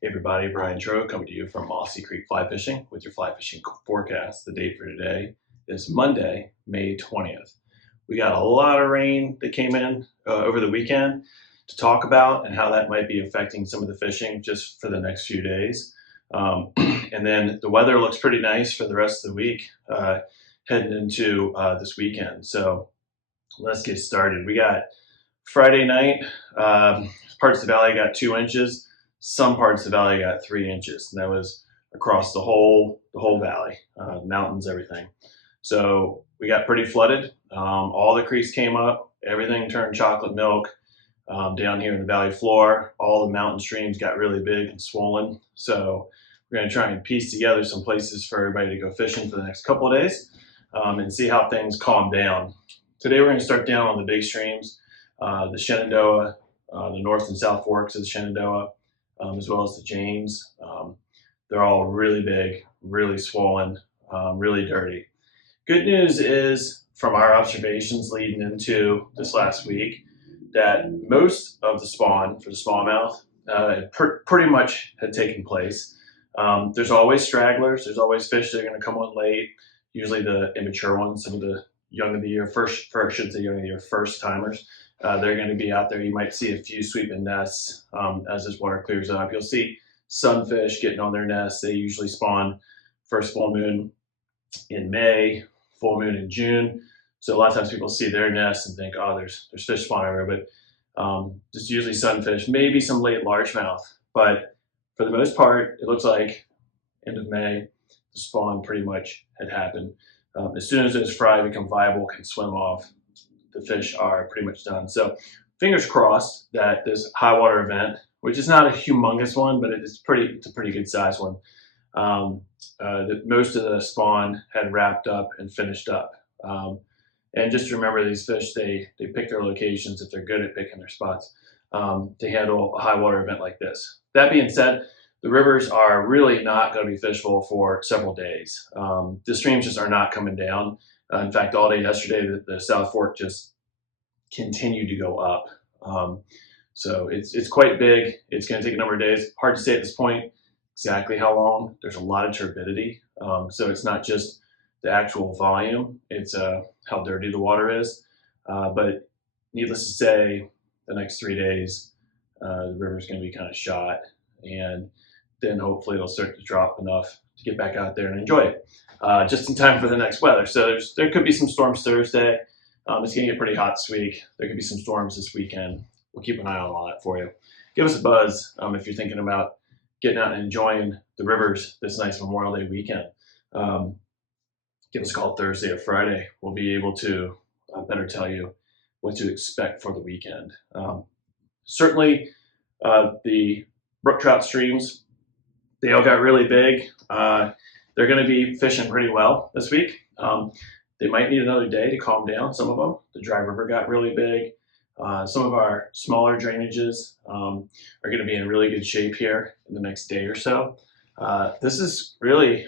Hey everybody, Brian Tro coming to you from Mossy Creek Fly Fishing with your fly fishing forecast. The date for today is Monday, May 20th. We got a lot of rain that came in over the weekend to talk about and how that might be affecting some of the fishing just for the next few days. And then the weather looks pretty nice for the rest of the week heading into this weekend. So let's get started. We got Friday night, parts of the valley got 2 inches. Some parts of the valley got 3 inches, and that was across the whole valley, mountains, everything. So we got pretty flooded. All the creeks came up. Everything turned chocolate milk down here in the valley floor. All the mountain streams got really big and swollen. So we're going to try and piece together some places for everybody to go fishing for the next couple of days and see how things calm down. Today we're going to start down on the big streams, the Shenandoah, the North and South Forks of the Shenandoah, as well as the James. They're all really big, really swollen, really dirty. Good news is, from our observations leading into this last week, that most of the spawn for the smallmouth pretty much had taken place. There's always stragglers. There's always fish that are going to come on late. Usually the immature ones, some of the young of the year, young of the year first timers. They're going to be out there. You might see a few sweeping nests as this water clears up. You'll see sunfish getting on their nests. They usually spawn first full moon in May, full moon in June. So a lot of times people see their nests and think, oh, there's fish spawning everywhere, but just usually sunfish, maybe some late largemouth. But for the most part, it looks like end of May, the spawn pretty much had happened. As soon as those fry become viable, can swim off, the fish are pretty much done. So fingers crossed that this high water event, which is not a humongous one, but it's a pretty good size one, that most of the spawn had wrapped up and finished up. And just remember, these fish, they pick their locations if they're good at picking their spots to handle a high water event like this. That being said, the rivers are really not going to be fishable for several days. The streams just are not coming down. In fact, all day yesterday, the South Fork just continued to go up. So it's quite big. It's going to take a number of days. Hard to say at this point exactly how long. There's a lot of turbidity. So it's not just the actual volume, it's how dirty the water is. But needless to say, the next 3 days, the river's going to be kind of shot. And then hopefully it'll start to drop enough to get back out there and enjoy it. Just in time for the next weather. So there could be some storms Thursday. It's going to get pretty hot this week. There could be some storms this weekend. We'll keep an eye on all that for you. Give us a buzz if you're thinking about getting out and enjoying the rivers this nice Memorial Day weekend. Give us a call Thursday or Friday. We'll be able to better tell you what to expect for the weekend. Certainly, the brook trout streams, they all got really big. They're going to be fishing pretty well this week. They might need another day to calm down, some of them. The Dry River got really big. Some of our smaller drainages are going to be in really good shape here in the next day or so. This is really,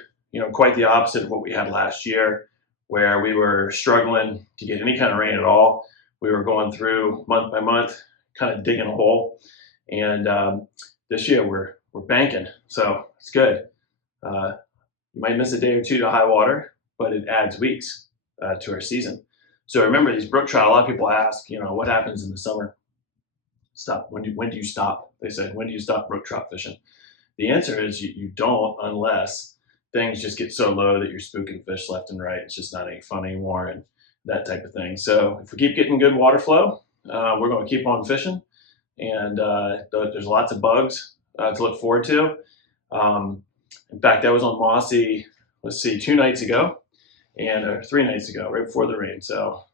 quite the opposite of what we had last year, where we were struggling to get any kind of rain at all. We were going through month by month, kind of digging a hole. And this year we're banking, so it's good. You might miss a day or two to high water, but it adds weeks to our season. So remember, these brook trout, a lot of people ask, what happens in the summer? When do you stop? They say, when do you stop brook trout fishing? The answer is you don't, unless things just get so low that you're spooking fish left and right. It's just not any fun anymore and that type of thing. So if we keep getting good water flow, we're going to keep on fishing. And there's lots of bugs to look forward to. In fact, I was on Mossy, 2 nights ago, or 3 nights ago, right before the rain. So,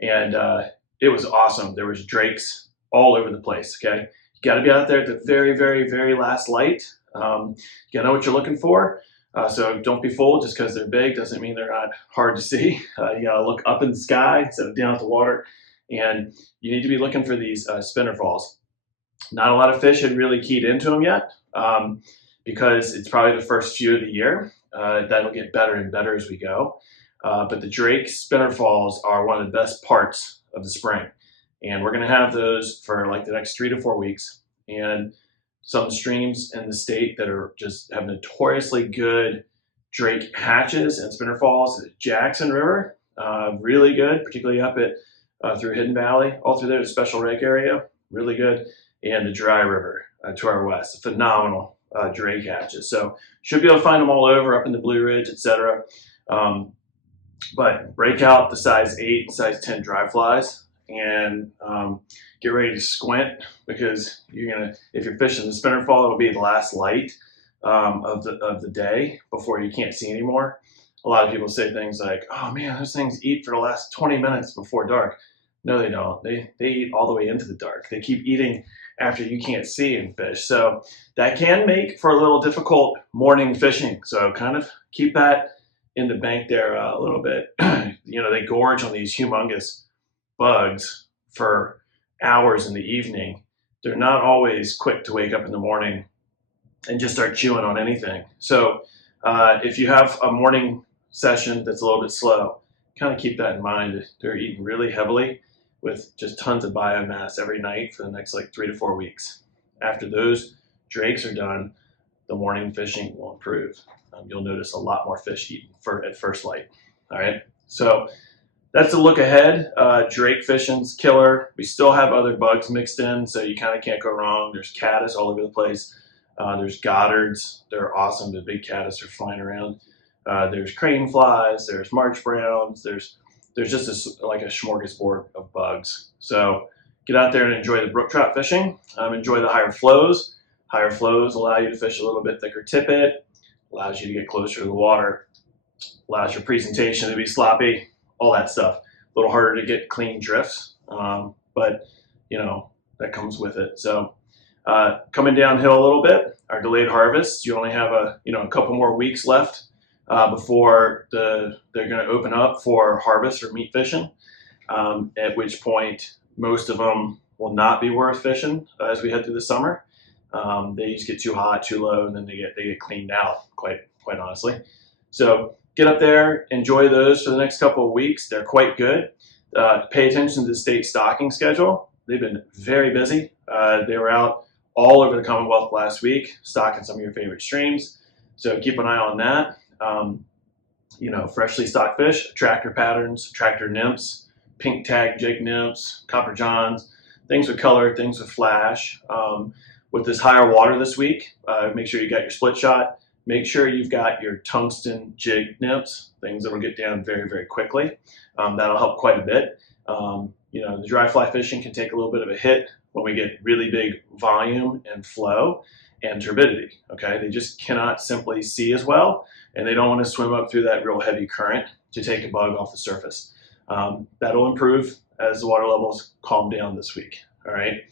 it was awesome. There was drakes all over the place. Okay, you got to be out there at the very, very, very last light. You got to know what you're looking for. So don't be fooled. Just because they're big doesn't mean they're not hard to see. You got to look up in the sky instead of down at the water, and you need to be looking for these spinner falls. Not a lot of fish had really keyed into them yet. Because it's probably the first few of the year. That'll get better and better as we go. But the Drake spinner falls are one of the best parts of the spring. And we're going to have those for like the next 3 to 4 weeks. And some streams in the state that are just have notoriously good drake hatches and spinner falls. The Jackson River, really good, particularly up at through Hidden Valley, all through there, the Special Rake area, really good. And the Dry River to our west, phenomenal drake hatches. So should be able to find them all over up in the Blue Ridge, etc. But break out the size 8 and size 10 dry flies and get ready to squint, because if you're fishing the spinner fall, it'll be the last light of the day before you can't see anymore. A lot of people say things like, "Oh man, those things eat for the last 20 minutes before dark." No, they don't. They eat all the way into the dark. They keep eating after you can't see and fish. So that can make for a little difficult morning fishing. So kind of keep that in the bank there a little bit. They gorge on these humongous bugs for hours in the evening. They're not always quick to wake up in the morning and just start chewing on anything. So if you have a morning session that's a little bit slow, kind of keep that in mind. They're eating really heavily with just tons of biomass every night for the next like 3 to 4 weeks. After those drakes are done, the morning fishing will improve. You'll notice a lot more fish eaten at first light. All right, so that's a look ahead. Drake fishing's killer. We still have other bugs mixed in, so you kind of can't go wrong. There's caddis all over the place. There's Goddards. They're awesome. The big caddis are flying around. There's crane flies. There's March browns. There's just like a smorgasbord of bugs. So get out there and enjoy the brook trout fishing. Enjoy the higher flows. Higher flows allow you to fish a little bit thicker tippet, allows you to get closer to the water, allows your presentation to be sloppy, all that stuff. A little harder to get clean drifts, but that comes with it. So coming downhill a little bit, our delayed harvests, you only have a couple more weeks left before they're going to open up for harvest or meat fishing, at which point most of them will not be worth fishing as we head through the summer. They just get too hot, too low, and then they get cleaned out, quite honestly. So get up there, enjoy those for the next couple of weeks. They're quite good. Pay attention to the state stocking schedule. They've been very busy. They were out all over the Commonwealth last week, stocking some of your favorite streams. So keep an eye on that. Freshly stocked fish, attractor patterns, attractor nymphs, pink tag jig nymphs, copper johns, things with color, things with flash. With this higher water this week, make sure you got your split shot. Make sure you've got your tungsten jig nymphs, things that will get down very, very quickly. That'll help quite a bit. The dry fly fishing can take a little bit of a hit when we get really big volume and flow and turbidity. Okay, they just cannot simply see as well, and they don't want to swim up through that real heavy current to take a bug off the surface. That'll improve as the water levels calm down this week. All right.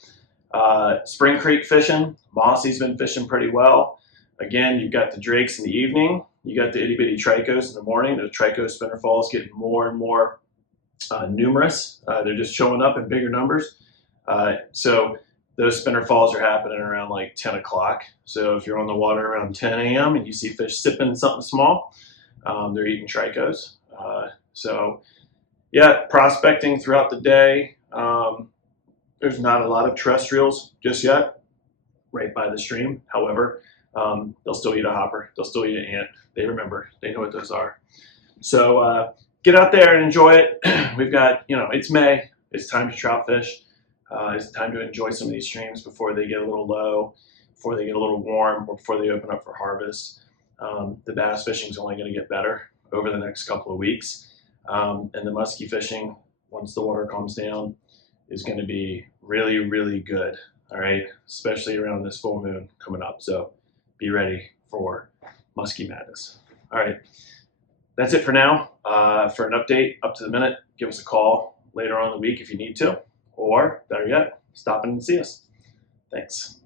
Spring creek fishing, Mossy's been fishing pretty well. Again, you've got the drakes in the evening, you got the itty bitty tricos in the morning. The trico spinner falls getting more and more numerous. They're just showing up in bigger numbers. So those spinner falls are happening around like 10 o'clock. So if you're on the water around 10 a.m. and you see fish sipping something small, they're eating tricos. So yeah, prospecting throughout the day. There's not a lot of terrestrials just yet right by the stream. However, they'll still eat a hopper. They'll still eat an ant. They remember. They know what those are. So get out there and enjoy it. We've got, it's May. It's time to trout fish. It's time to enjoy some of these streams before they get a little low, before they get a little warm, or before they open up for harvest. The bass fishing is only going to get better over the next couple of weeks. And the musky fishing, once the water calms down, is going to be really, really good. All right, especially around this full moon coming up. So be ready for musky madness. All right, that's it for now. For an update up to the minute, give us a call later on in the week if you need to, or better yet, stop in and see us. Thanks.